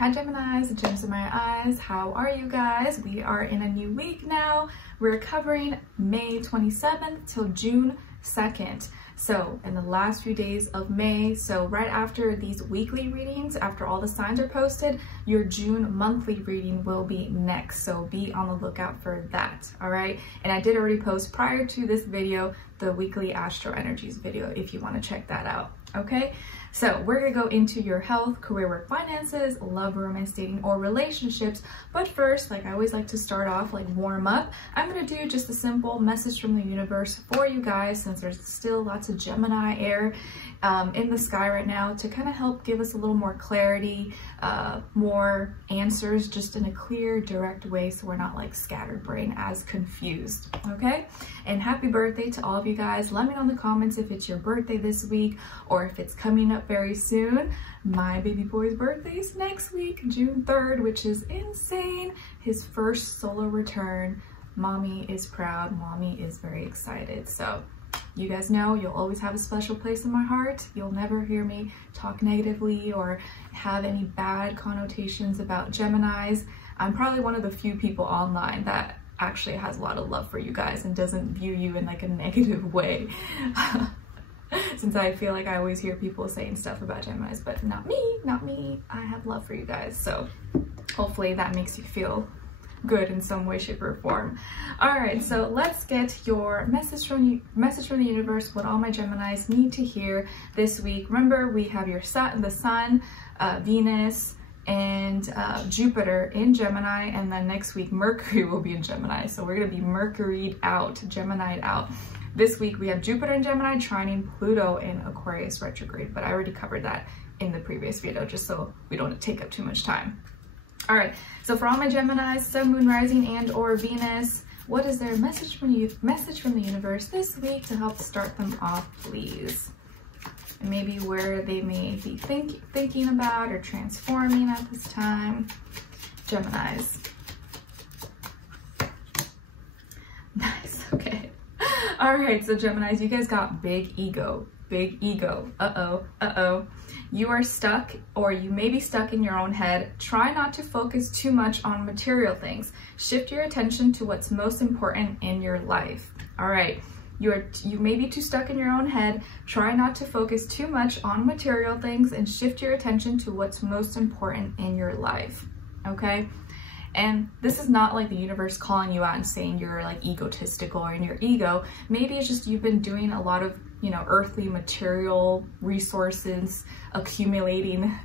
Hi Geminis, gems in my eyes. How are you guys? We are in a new week now. We're covering May 27th till June 2nd. So in the last few days of May, so right after these weekly readings, after all the signs are posted, your June monthly reading will be next. So be on the lookout for that, all right? And I did already post prior to this video, the weekly Astro Energies video, if you want to check that out, okay? So we're gonna go into your health, career, work, finances, love, romance, dating, or relationships. But first, like I always like to start off, like warm up, I'm gonna do just a simple message from the universe for you guys, since there's still lots of Gemini air in the sky right now, to kind of help give us a little more clarity, more answers, just in a clear, direct way, so we're not like scattered brain as confused, okay? And happy birthday to all of you guys. Let me know in the comments if it's your birthday this week or if it's coming up very soon. My baby boy's birthday is next week, June 3rd, which is insane. His first solo return. Mommy is proud. Mommy is very excited. So you guys know you'll always have a special place in my heart. You'll never hear me talk negatively or have any bad connotations about Geminis. I'm probably one of the few people online that actually has a lot of love for you guys and doesn't view you in like a negative way. Since I feel like I always hear people saying stuff about Geminis, but not me, not me. I have love for you guys. So hopefully that makes you feel good in some way, shape, or form. All right, so let's get your message from the universe, what all my Geminis need to hear this week. Remember, we have the sun, Venus, and Jupiter in Gemini, and then next week Mercury will be in Gemini. So we're gonna be Mercuried out, Gemini'd out. This week we have Jupiter in Gemini trining Pluto in Aquarius retrograde, but I already covered that in the previous video, just so we don't take up too much time. All right, so for all my Geminis, Sun, Moon, Rising, and or Venus, what is their message from the universe this week to help start them off, please? And maybe where they may be thinking about or transforming at this time. Geminis. Nice, okay. All right, so Geminis, you guys got big ego, big ego. Uh-oh. You are stuck, or you may be stuck in your own head. Try not to focus too much on material things. Shift your attention to what's most important in your life. All right, you may be too stuck in your own head. Try not to focus too much on material things and shift your attention to what's most important in your life, okay? And this is not like the universe calling you out and saying you're like egotistical or in your ego. Maybe it's just you've been doing a lot of, you know, earthly material resources, accumulating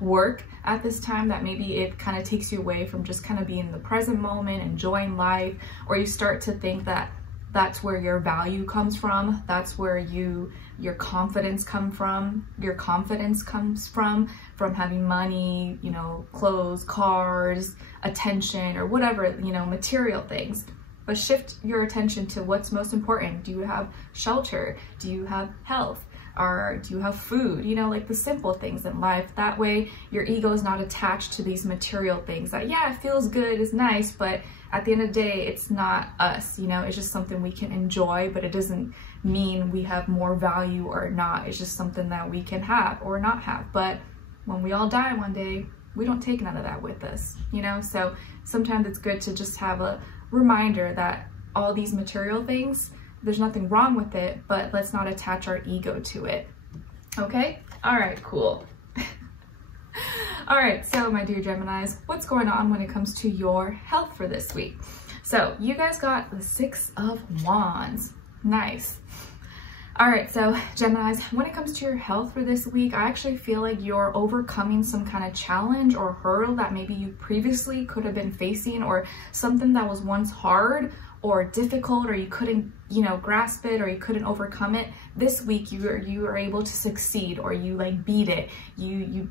work at this time, that maybe it kind of takes you away from just kind of being in the present moment, enjoying life, or you start to think that that's where your value comes from. That's where your confidence comes from. Your confidence comes from having money, you know, clothes, cars, attention, or whatever, you know, material things. But shift your attention to what's most important. Do you have shelter? Do you have health? Or do you have food? You know, like the simple things in life. That way your ego is not attached to these material things that, yeah, it feels good, it's nice, but at the end of the day, it's not us, you know, it's just something we can enjoy, but it doesn't mean we have more value or not. It's just something that we can have or not have. But when we all die one day, we don't take none of that with us, you know? So sometimes it's good to just have a reminder that all these material things, there's nothing wrong with it, but let's not attach our ego to it. Okay? All right, cool. All right, so my dear Geminis, what's going on when it comes to your health for this week? So you guys got the 6 of Wands. Nice. All right, so Geminis, when it comes to your health for this week, I actually feel like you're overcoming some kind of challenge or hurdle that maybe you previously could have been facing, or something that was once hard or difficult, or you couldn't, you know, grasp it, or you couldn't overcome it. This week you are able to succeed, or you like beat it. You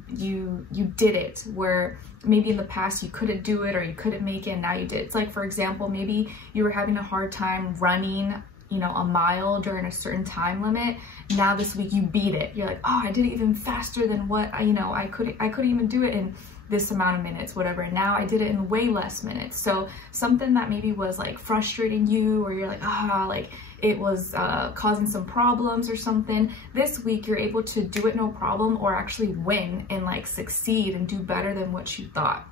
did it, where maybe in the past you couldn't do it or you couldn't make it, and now you did. It's like, for example, maybe you were having a hard time running, you know, a mile during a certain time limit, now this week you beat it. You're like, oh, I did it even faster than what I, you know, I couldn't even do it in this amount of minutes, whatever. And now I did it in way less minutes. So something that maybe was like frustrating you, or you're like, like it was causing some problems or something, this week you're able to do it no problem, or actually win and like succeed and do better than what you thought.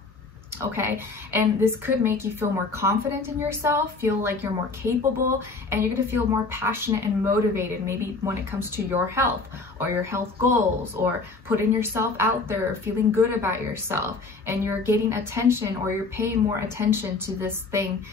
Okay, and this could make you feel more confident in yourself, feel like you're more capable, and you're gonna feel more passionate and motivated, maybe when it comes to your health or your health goals, or putting yourself out there, or feeling good about yourself, and you're getting attention, or you're paying more attention to this thing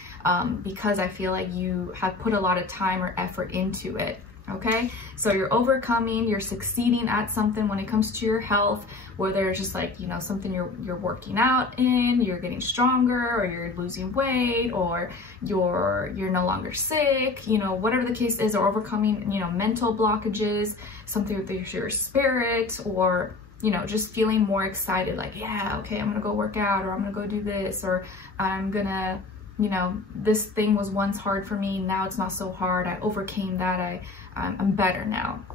because I feel like you have put a lot of time or effort into it. Okay, so you're overcoming, you're succeeding at something when it comes to your health, whether it's just like, you know, something you're working out in, you're getting stronger, or you're losing weight, or you're no longer sick, you know, whatever the case is, or overcoming, you know, mental blockages, something with your spirit, or, you know, just feeling more excited, like, yeah, okay, I'm gonna go work out, or I'm gonna go do this, or I'm gonna, you know, this thing was once hard for me, now it's not so hard, I overcame that, I'm better now.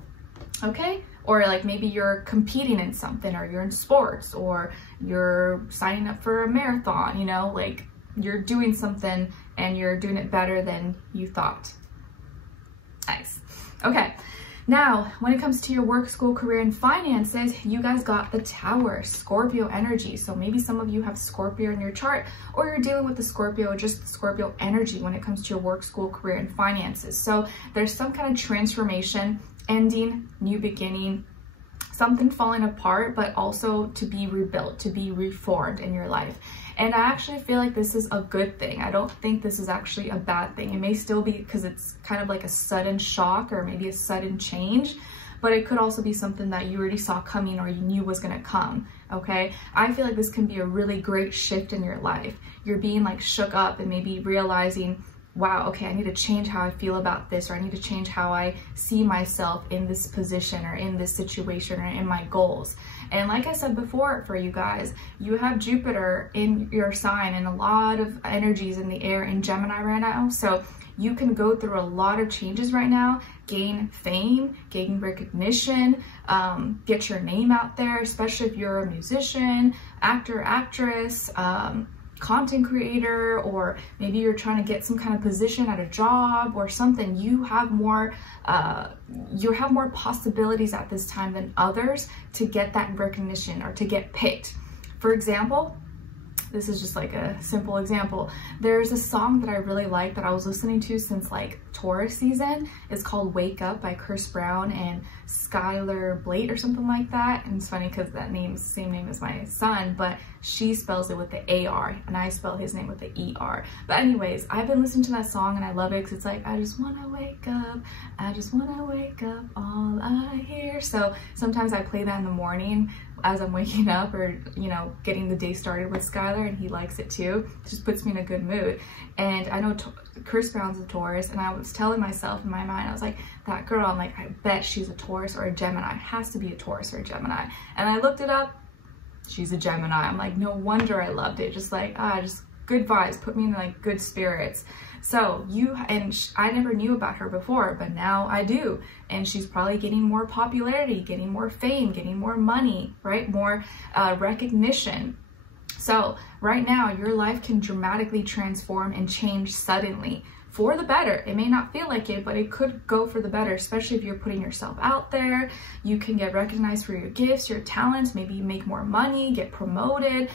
Okay, or like maybe you're competing in something, or you're in sports, or you're signing up for a marathon, you know, like you're doing something and you're doing it better than you thought. Nice. Okay, now when it comes to your work, school, career, and finances, you guys got the Tower, Scorpio energy. So maybe some of you have Scorpio in your chart, or you're dealing with the Scorpio, just the Scorpio energy when it comes to your work, school, career, and finances. So there's some kind of transformation, ending, new beginning, something falling apart, but also to be rebuilt, to be reformed in your life. And I actually feel like this is a good thing. I don't think this is actually a bad thing. It may still be, because it's kind of like a sudden shock, or maybe a sudden change, but it could also be something that you already saw coming, or you knew was going to come. Okay, I feel like this can be a really great shift in your life. You're being like shook up, and maybe realizing, wow, okay, I need to change how I feel about this, or I need to change how I see myself in this position, or in this situation, or in my goals. And like I said before, for you guys, you have Jupiter in your sign, and a lot of energies in the air in Gemini right now. So you can go through a lot of changes right now, gain fame, gain recognition, get your name out there, especially if you're a musician, actor, actress, content creator, or maybe you're trying to get some kind of position at a job or something. You have more possibilities at this time than others to get that recognition, or to get picked. For example, this is just like a simple example. There's a song that I really like that I was listening to since like Taurus season. It's called Wake Up by Chris Brown and Skylar Blate or something like that. And it's funny because that name's the same name as my son, but she spells it with the A-R and I spell his name with the E-R. But anyways, I've been listening to that song and I love it because it's like, I just want to wake up, I just want to wake up, all I hear. So sometimes I play that in the morning as I'm waking up, or, you know, getting the day started with Skylar, and he likes it too. It just puts me in a good mood. And I know Chris Brown's a Taurus, and I was telling myself in my mind, I was like, that girl, I'm like, I bet she's a Taurus or a Gemini. It has to be a Taurus or a Gemini. And I looked it up, she's a Gemini. I'm like, no wonder I loved it. Just like, just good vibes, put me in like good spirits. So I never knew about her before, but now I do. And she's probably getting more popularity, getting more fame, getting more money, right? More recognition. So right now, your life can dramatically transform and change suddenly for the better. It may not feel like it, but it could go for the better, especially if you're putting yourself out there. You can get recognized for your gifts, your talents, maybe make more money, get promoted,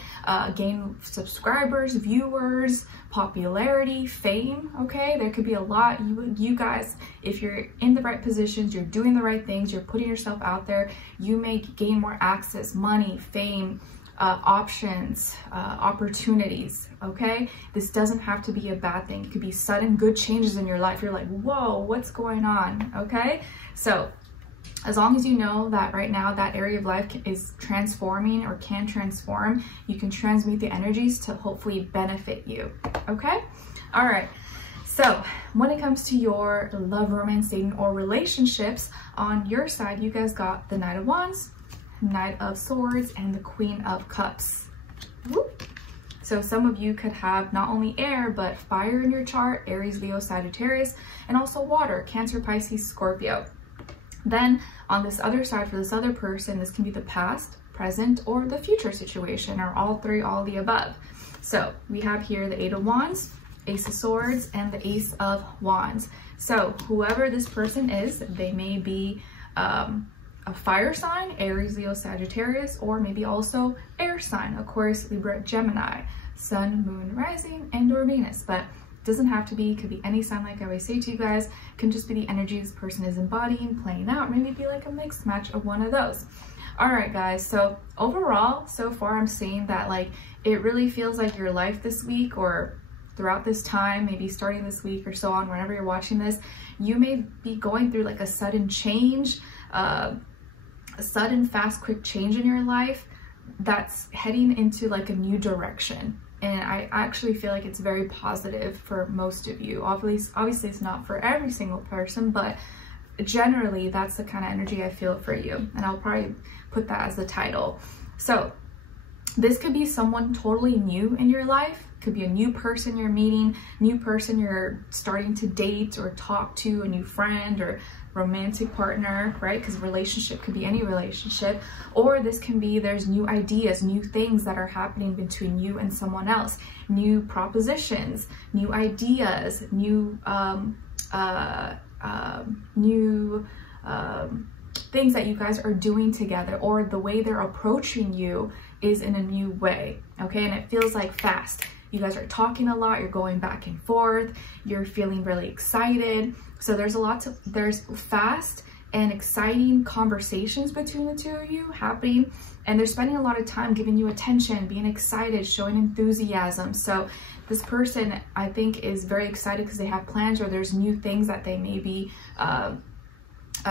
gain subscribers, viewers, popularity, fame, okay? There could be a lot. You guys, if you're in the right positions, you're doing the right things, you're putting yourself out there, you may gain more access, money, fame, options, opportunities, okay? This doesn't have to be a bad thing. It could be sudden good changes in your life. You're like, whoa, what's going on, okay? So as long as you know that right now that area of life is transforming or can transform, you can transmute the energies to hopefully benefit you, okay? All right. So when it comes to your love, romance, dating, or relationships, on your side, you guys got the Knight of Wands, Knight of Swords, and the Queen of Cups. Woo. So some of you could have not only air, but fire in your chart, Aries, Leo, Sagittarius, and also water, Cancer, Pisces, Scorpio. Then on this other side, for this other person, this can be the past, present, or the future situation, or all three, all the above. So we have here the Eight of Wands, Ace of Swords, and the Ace of Wands. So whoever this person is, they may be a fire sign, Aries, Leo, Sagittarius, or maybe also air sign, of course, Libra, Gemini, Sun, Moon, Rising, and or Venus. But it doesn't have to be, it could be any sign, like I always say to you guys. It can just be the energy this person is embodying, playing out, maybe be like a mixed match of one of those. All right, guys, so overall, so far I'm seeing that like it really feels like your life this week, or throughout this time, maybe starting this week or so on, whenever you're watching this, you may be going through like a sudden change, a sudden, fast, quick change in your life that's heading into like a new direction. And I actually feel like it's very positive for most of you. Obviously it's not for every single person, but generally that's the kind of energy I feel for you. And I'll probably put that as the title. So this could be someone totally new in your life. Could be a new person you're meeting, new person you're starting to date or talk to, a new friend or romantic partner, right? Because relationship could be any relationship. Or this can be there's new ideas, new things that are happening between you and someone else, new propositions, new ideas, new things that you guys are doing together, or the way they're approaching you is in a new way, okay? And it feels like fast. You guys are talking a lot, you're going back and forth, you're feeling really excited. So there's fast and exciting conversations between the two of you happening, and they're spending a lot of time giving you attention, being excited, showing enthusiasm. So this person, I think, is very excited because they have plans, or there's new things that they may be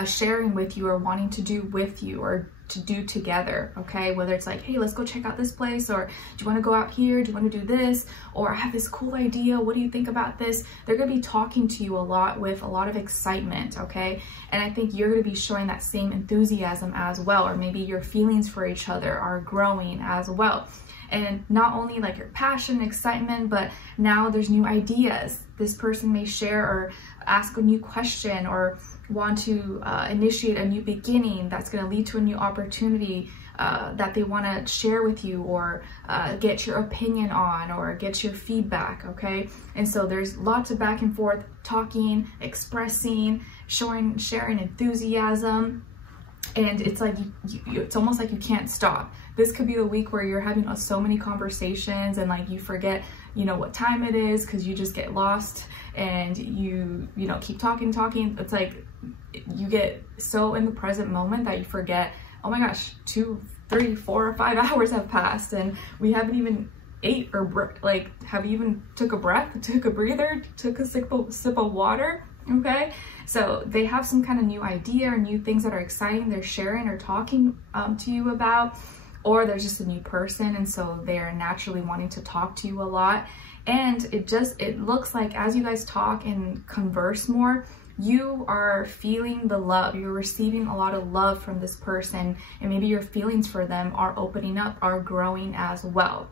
sharing with you, or wanting to do with you, or to do together, okay? Whether it's like, hey, let's go check out this place, or do you want to go out here, do you want to do this, or I have this cool idea, what do you think about this? They're going to be talking to you a lot with a lot of excitement, okay? And I think you're going to be showing that same enthusiasm as well, or maybe your feelings for each other are growing as well. And not only like your passion, excitement, but now there's new ideas. This person may share or ask a new question, or want to initiate a new beginning that's going to lead to a new opportunity that they want to share with you, or get your opinion on, or get your feedback, okay? And so there's lots of back and forth, talking, expressing, sharing enthusiasm. And it's like it's almost like you can't stop. This could be the week where you're having so many conversations, and like you forget, you know, what time it is, because you just get lost, and you know, keep talking. It's like you get so in the present moment that you forget, oh my gosh, 2, 3, 4, or 5 hours have passed, and we haven't even ate, or like have even took a breath, took a breather, took a sip of water. Okay, so they have some kind of new idea or new things that are exciting they're sharing or talking to you about, or there's just a new person, and so they're naturally wanting to talk to you a lot. And it looks like as you guys talk and converse more, you are feeling the love, you're receiving a lot of love from this person, and maybe your feelings for them are opening up, are growing as well.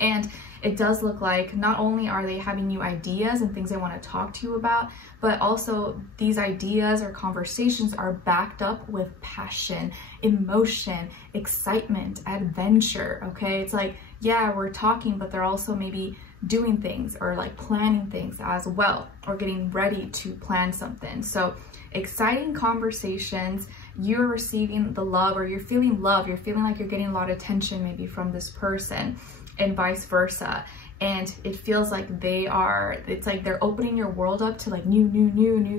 And it does look like not only are they having new ideas and things they want to talk to you about, but also these ideas or conversations are backed up with passion, emotion, excitement, adventure, okay? It's like, yeah, we're talking, but they're also maybe doing things, or like planning things as well, or getting ready to plan something. So exciting conversations, you're receiving the love, or you're feeling love, you're feeling like you're getting a lot of attention maybe from this person, and vice versa. And it feels like it's like they're opening your world up to like new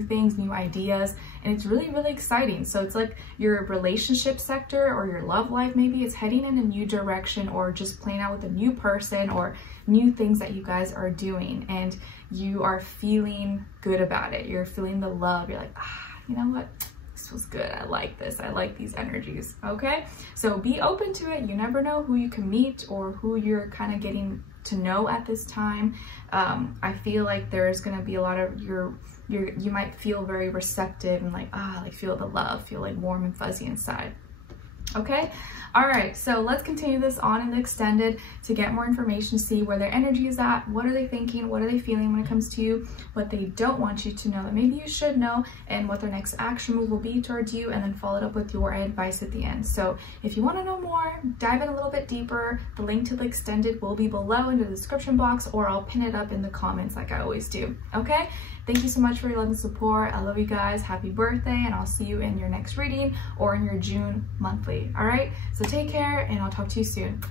things, new ideas, and it's really, really exciting. So it's like your relationship sector or your love life, maybe it's heading in a new direction, or just playing out with a new person, or new things that you guys are doing, and you are feeling good about it. You're feeling the love. You're like, you know what? This was good. I like this. I like these energies. Okay, so be open to it. You never know who you can meet, or who you're kind of getting to know at this time. I feel like there's going to be a lot of you might feel very receptive, and like feel the love, feel like warm and fuzzy inside. Okay. All right, so let's continue this on in the extended to get more information, see where their energy is at, what are they thinking, what are they feeling when it comes to you, what they don't want you to know that maybe you should know, and what their next action move will be towards you, and then follow it up with your advice at the end. So if you want to know more, dive in a little bit deeper, the link to the extended will be below in the description box, or I'll pin it up in the comments like I always do. Okay? Thank you so much for your love and support. I love you guys. Happy birthday, and I'll see you in your next reading or in your June monthly. All right? So take care, and I'll talk to you soon.